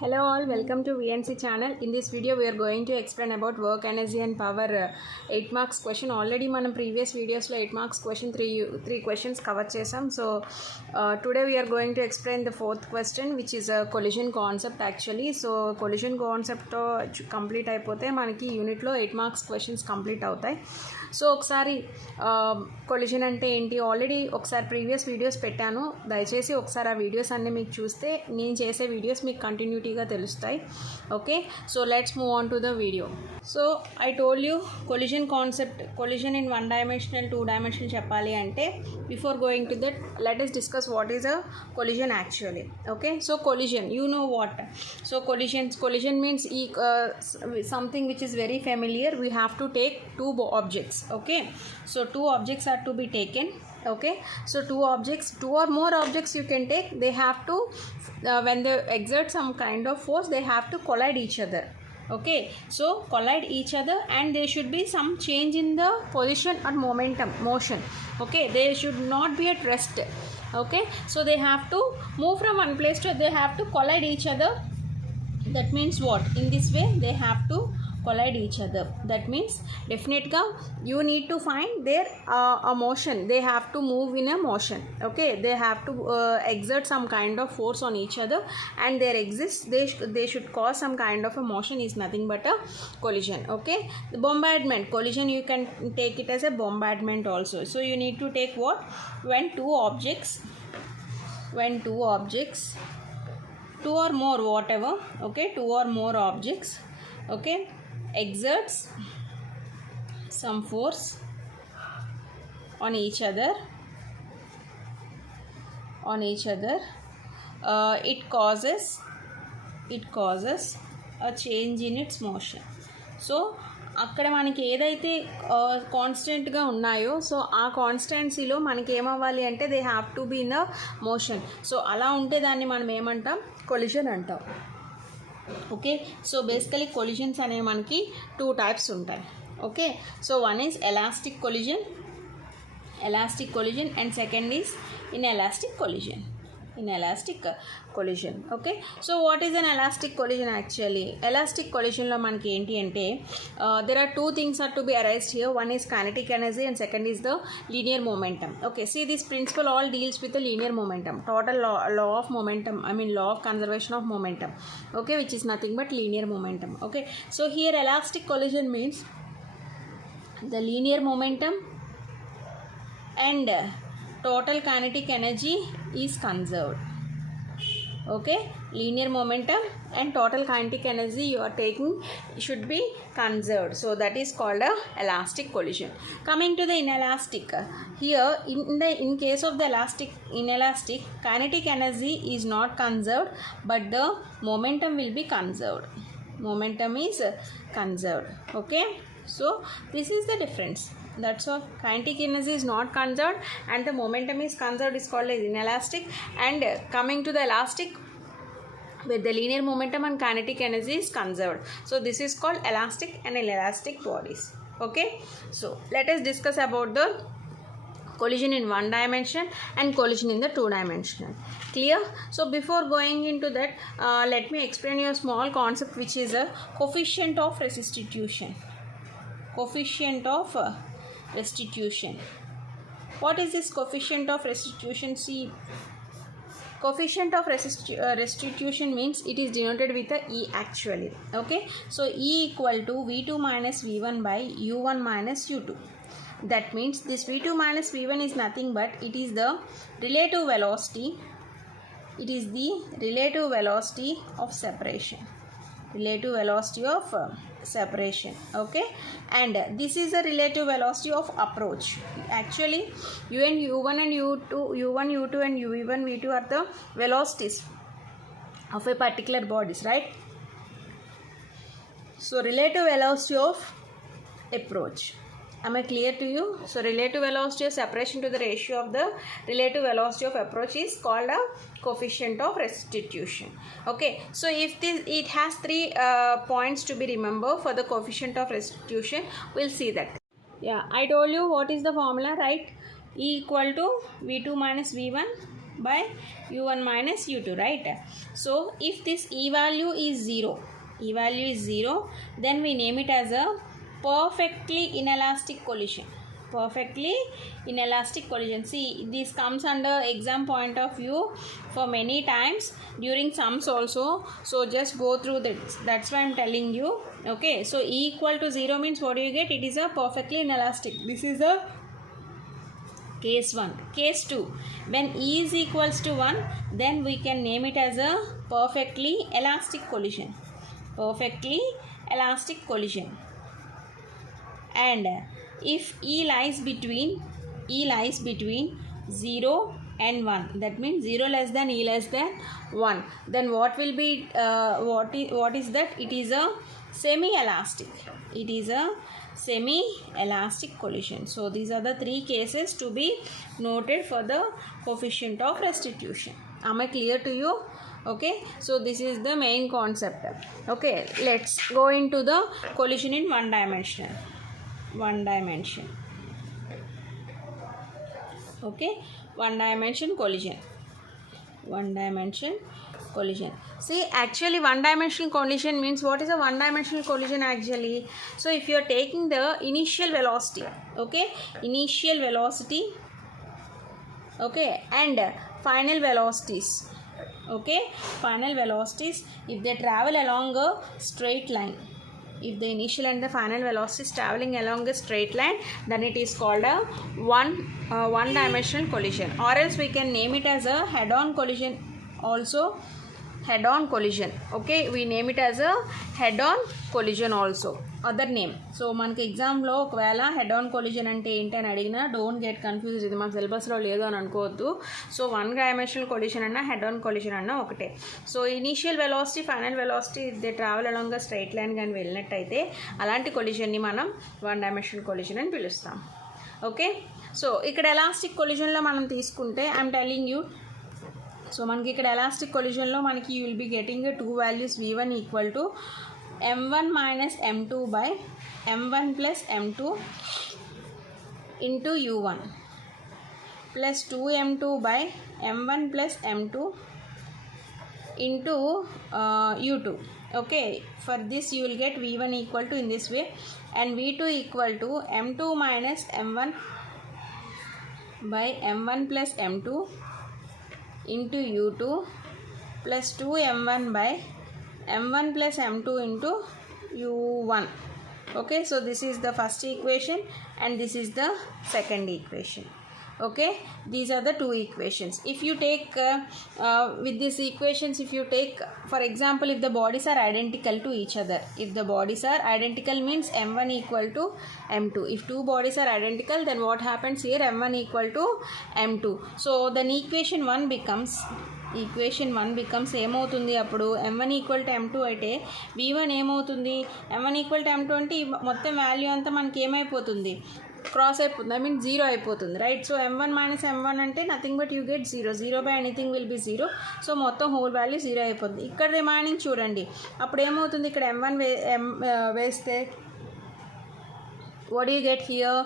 Hello all, welcome to VNC channel. In this video we are going to explain about work, energy and power 8 marks question. Already మనం previous videos లో 8 marks question 3 questions cover చేసాం. So today we are going to explain the fourth question, which is a collision concept actually. So collision concept complete అయిపోతే మనకి యూనిట్లో 8 marks questions complete అవుతాయి. So ఒకసారి collision అంటే ఏంటి already ఒకసారి ప్రీవియస్ వీడియోస్ పెట్టాను, దయచేసి ఒకసారి ఆ వీడియోస్ అన్నీ మీకు చూస్తే నేను చేసే వీడియోస్ మీకు కంటిన్యూటీగా తెలుస్తాయి. Okay, so let's move on to the video. So I told you collision concept, collision in 1 dimensional 2 dimensional చెప్పాలి అంటే before going to that let us discuss what is a collision actually. Okay, so collision you know what. So collision means ఈ something which is very familiar. We have to take 2 objects. Okay, so 2 objects are to be taken. Okay, so 2 or more objects you can take. They have to when they exert some kind of force, they have to collide each other. Okay, so collide each other and there should be some change in the position or motion. Okay, they should not be at rest. Okay, so they have to move from one place to, they have to collide each other. That means what? In this way they have to collide each other. That means definitely you need to find their a motion. They have to move in a motion. Okay, they have to exert some kind of force on each other and there exists, they should cause some kind of a motion is nothing but a collision. Okay, the bombardment, collision you can take it as a bombardment also. So you need to take what? When two objects, 2 or more, whatever. Okay, 2 or more objects, okay, exerts some force on each other, it causes a change in its motion. So అక్కడ మనకి ఏదైతే కాన్స్టెంట్గా ఉన్నాయో, so ఆ కాన్స్టెన్సీలో మనకి ఏమవ్వాలి అంటే they have to be in the motion. So అలా ఉంటే దాన్ని మనం ఏమంటాం? కొలిజన్ అంటాం. ఓకే, సో బేసికలీ కొలిజన్స్ అనేవి మనకి 2 types ఉంటాయి. Okay, so one is elastic collision and second is inelastic collision. Okay, so what is an elastic collision actually? Elastic కొలిజన్లో మనకి ఏంటి అంటే there are 2 things are to be arised here. One is kinetic energy and second is the linear momentum. Okay, see this principle all deals with the linear momentum, total law of momentum, law of conservation of momentum. Okay, which is nothing but linear momentum. Okay, so here elastic collision means the linear momentum and total kinetic energy is conserved. Okay, linear momentum and total kinetic energy you are taking should be conserved. So that is called a elastic collision. Coming to the inelastic, here in case of the inelastic, kinetic energy is not conserved but the momentum will be conserved. Momentum is conserved. Okay, so this is the difference. That's all. Kinetic energy is not conserved and the momentum is conserved, is called as inelastic. And coming to the elastic, where the linear momentum and kinetic energy is conserved. So this is called elastic and inelastic bodies. Okay, so let us discuss about the collision in 1 dimension and collision in the 2 dimensional. Clear? So before going into that, let me explain you a small concept which is a coefficient of restitution. What is this coefficient of restitution? See, coefficient of restitution means it is denoted with a E actually. Okay, so E equal to V2 minus V1 by U1 minus U2. That means this V2 minus V1 is nothing but it is the relative velocity. It is the relative velocity of separation. Okay, and this is the relative velocity of approach. Actually U1 and U2 and U1 V2 are the velocities of a particular bodies, right? So relative velocity of approach. Am I clear to you? So relative velocity of separation to the ratio of the relative velocity of approach is called a coefficient of restitution. Okay, so if it has 3 points to be remembered for the coefficient of restitution, we'll see that. Yeah, I told you what is the formula, right? E equal to V2 minus V1 by u1 minus u2, right? So if this e value is 0, then we name it as a perfectly inelastic collision. See, this comes under exam point of view for many times during sums also, so just go through that. That's why I'm telling you. Okay, so e equal to 0 means what do you get? It is a perfectly inelastic. This is a case 1. Case 2, when e is equals to 1, then we can name it as a perfectly elastic collision. And if e lies between 0 and 1, that means 0 less than e less than 1, then what will be what is that? It is a semi-elastic. Collision. So these are the 3 cases to be noted for the coefficient of restitution. Am I clear to you? Okay, so this is the main concept. Okay, let's go into the collision in one dimension. Okay, one dimension collision. See, actually one dimensional collision means, what is a one dimensional collision actually? So if you are taking the initial velocity, okay, and final velocities, if they travel along a straight line, if the initial and the final velocity is traveling along a straight line, then it is called a one dimensional collision. Or else we can name it as a head-on collision also. Okay, we name it as a head-on collision also, other name. So మనకి ఎగ్జామ్లో ఒకవేళ head on collision అంటే ఏంటి అని అడిగినా don't get confuse. ఇది మాకు సిలబస్లో లేదు అని అనుకోవద్దు. సో వన్ డైమెన్షనల్ కొలిజన్ అన్నా హెడ్ ఆన్ కొలిజన్ అన్నా ఒకటే. So initial velocity, final velocity they travel along the straight line కానీ వెళ్ళినట్టయితే అలాంటి కొలిజన్ని మనం వన్ డైమెన్షనల్ కొలిజన్ అని పిలుస్తాం. ఓకే, సో ఇక్కడ ఎలాస్టిక్ కొలిజన్లో మనం తీసుకుంటే ఐఎమ్ టెల్లింగ్ యూ. సో మనకి ఇక్కడ ఎలాస్టిక్ కొలిజన్లో మనకి you will be getting 2 values v1 equal to m1 minus m2 by m1 plus m2 into u1 plus 2m2 by m1 plus m2 into u2. Okay, for this you will get v1 equal to in this way, and v2 equal to m2 minus m1 by m1 plus m2 into u2 plus 2m1 by m1 plus m2 into u1. Okay, so this is the first equation and this is the second equation. Okay, these are the 2 equations. If you take with these equations, if you take for example, if the bodies are identical to each other, if the bodies are identical means m1 equal to m2. If 2 bodies are identical, then what happens here? m1 equal to m2. So then equation 1 becomes ఏమవుతుంది అప్పుడు? m1 equal to m2 అయితే v1 ఏమవుతుంది? m1 equal to m2 అంటే మొత్తం value అంతా మనకి ఏమైపోతుంది? Cross అయిపోతుంది, ఐ మీన్ 0 అయిపోతుంది, right? So m1 minus m1 అంటే nothing but you get 0 by anything will be 0. So మొత్తం హోల్ వాల్యూ 0 అయిపోతుంది. ఇక్కడ రిమైనింగ్ చూడండి, అప్పుడు ఏమవుతుంది? ఇక్కడ m1 వేస్తే what do you get here?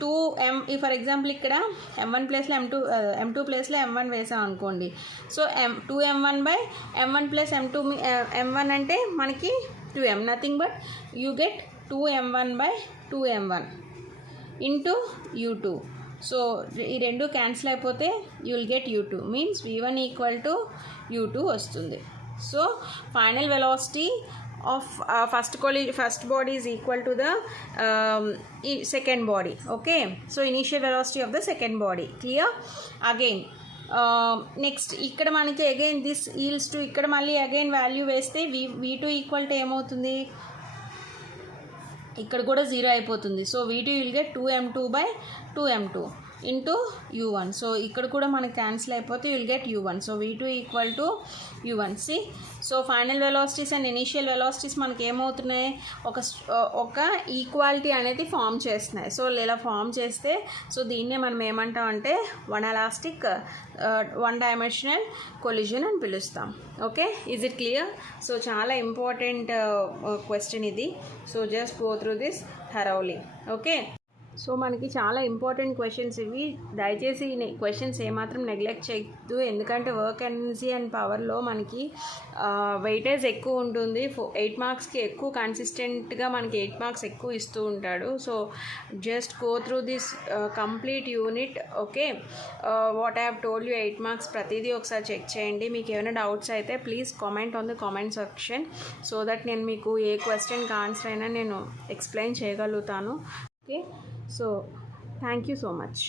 2m. For example ఇక్కడ m1 ప్లేస్లో m2 ప్లేస్లో m1 వేసాం అనుకోండి. So 2m1 by m1 plus m1 అంటే మనకి 2m, nothing but you get 2m1 by 2m1 into u2. So ఈ రెండు క్యాన్సిల్ అయిపోతే you will get u2, means v1 equal to u2 వస్తుంది. So final velocity of first body is equal to the second body. Okay, so initial velocity of the second body. Clear? Again next ఇక్కడ మనకి again this eels to ఇక్కడ మళ్ళీ again value వేస్తే v2 equal to ఏమవుతుంది? ఇక్కడ కూడా 0 అయిపోతుంది. So v2 will get 2m2 by 2m2 into u1. So ఇక్కడ కూడా మనకి క్యాన్సిల్ అయిపోతే you will get u1. So v2 equal to u1. See, so final velocities and initial velocities మనకి ఏమవుతున్నాయి? ఒక ఈక్వాలిటీ అనేది ఫామ్ చేస్తున్నాయి. సో ఇలా ఫామ్ చేస్తే సో దీన్నే మనం ఏమంటాం అంటే వన్ డైమెన్షనల్ కొలిజన్ అని పిలుస్తాం. Okay, is it clear? So చాలా ఇంపార్టెంట్ క్వశ్చన్ ఇది. So just go through this thoroughly. Okay, so మనకి చాలా ఇంపార్టెంట్ క్వశ్చన్స్ ఇవి. దయచేసి ఈ క్వశ్చన్స్ ఏమాత్రం నెగ్లెక్ట్ చేయొద్దు, ఎందుకంటే వర్క్ ఎనర్జీ అండ్ పవర్లో మనకి వెయిటేజ్ ఎక్కువ ఉంటుంది. 8 మార్క్స్కి ఎక్కువ కన్సిస్టెంట్గా మనకి 8 మార్క్స్ ఎక్కువ ఇస్తూ ఉంటాడు. So just go through this complete unit. Okay, what I have told you 8 marks ప్రతిదీ ఒకసారి చెక్ చేయండి. మీకు ఏమైనా డౌట్స్ అయితే please comment on the comment section, so that నేను మీకు ఏ క్వశ్చన్కి ఆన్సర్ అయినా నేను ఎక్స్ప్లెయిన్ చేయగలుగుతాను. Okay, so thank you so much.